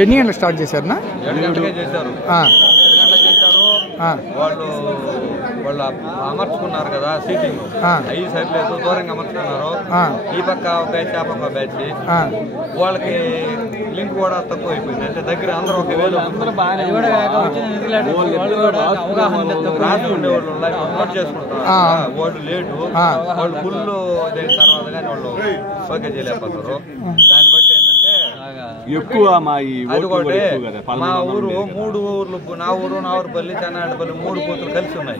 ఎన్ని గంటలకు స్టార్ట్ చేశారు? 7 గంటలకే చేశారు. వాళ్ళు అమర్చుకున్నారు కదా సీటింగ్, అవి సరిలేదు, దూరంగా అమర్చుకున్నారు. ఈ పక్క బ్యాచ్ ఆ పక్క బ్యాచ్, వాళ్ళకి లింక్ కూడా తక్కువ అయిపోయింది. అంటే దగ్గర అందరూ 1000 రాసి ఉండేవాళ్ళు నోట్ చేసుకుంటారు. వాళ్ళు లేటు, వాళ్ళు ఫుల్ ఇదైన తర్వాత కానీ వాళ్ళు ఓకే చేయలేకపోతారు. దాన్ని బట్టి ఏంటంటే ఎక్కువ మా ఊరు 3 ఊర్లు, నా ఊరు, నావూరుపల్లి, చెన్నాడపల్లి 3 బూతులు కలిసి ఉన్నాయి.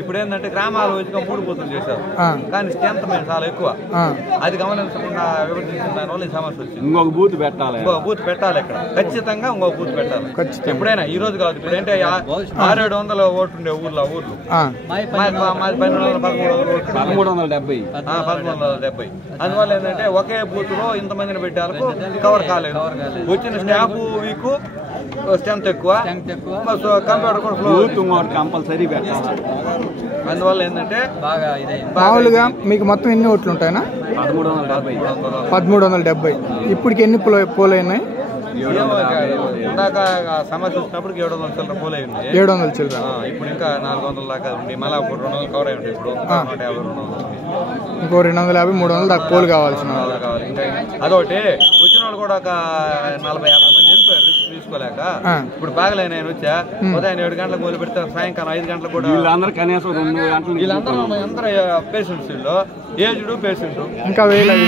ఇప్పుడు ఏంటంటే గ్రామాలు వచ్చి 3 బూతులు చేశారు, కానీ స్ట్రెంత్ మేము చాలా ఎక్కువ. అది గమనించకుండా విభజించిన దానివల్ల ఈ సమస్య వచ్చింది. ఇంకొక బూత్ పెట్టాలి, ఇక్కడ ఖచ్చితంగా ఇంకొక బూత్ పెట్టాలి. ఎప్పుడైనా ఈ రోజు కాదు. ఇప్పుడు ఏంటంటే 600-700 ఓట్లు ఉండే ఊర్లు, మాది 1370. అందువల్ల ఏంటంటే ఒకే బూత్ లో ఇంతమందిని పెట్టాలకు కవర్ కాలేదు. వచ్చిన స్టాఫ్ వీక్, స్ట్రెంత్ ఎక్కువ, కంప్యూటర్ కూడా ఫ్లో కంపల్సరీ పెట్టాలి. అందువల్ల ఏంటంటే మామూలుగా మీకు మొత్తం ఎన్ని ఓట్లు ఉంటాయనా? 1370. ఇప్పటికి ఎన్ని పోలైనాయి? ఇందాక సమస్య వచ్చినప్పుడు 700 చిల్లర పోలే ఉంది. 700 చిల్లర. ఇప్పుడు ఇంకా 400 దాకా ఉంది. మళ్ళీ 200 కవర్ అయి ఉంటాయి. ఇప్పుడు 150-200 ఇంకో 250-300 దాకా పోలు కావాల్సిన కావాలి. ఇంకా అదొకటి వచ్చిన వాళ్ళు కూడా ఒక 40-50 మంది వెళ్ళిపోయారు రిస్క్ తీసుకోలేక. ఇప్పుడు బాగలేని నేను వచ్చా, ఉదయం 7 గంటలకు మొదలు పెడితే సాయంకాలం 5 గంటలకు కూడా వీళ్ళందరూ కనీసం 2 గంటలు. వీళ్ళందరూ పేషెంట్స్, ఏజ్డ్ పేషెంట్ ఇంకా వేయలేదు.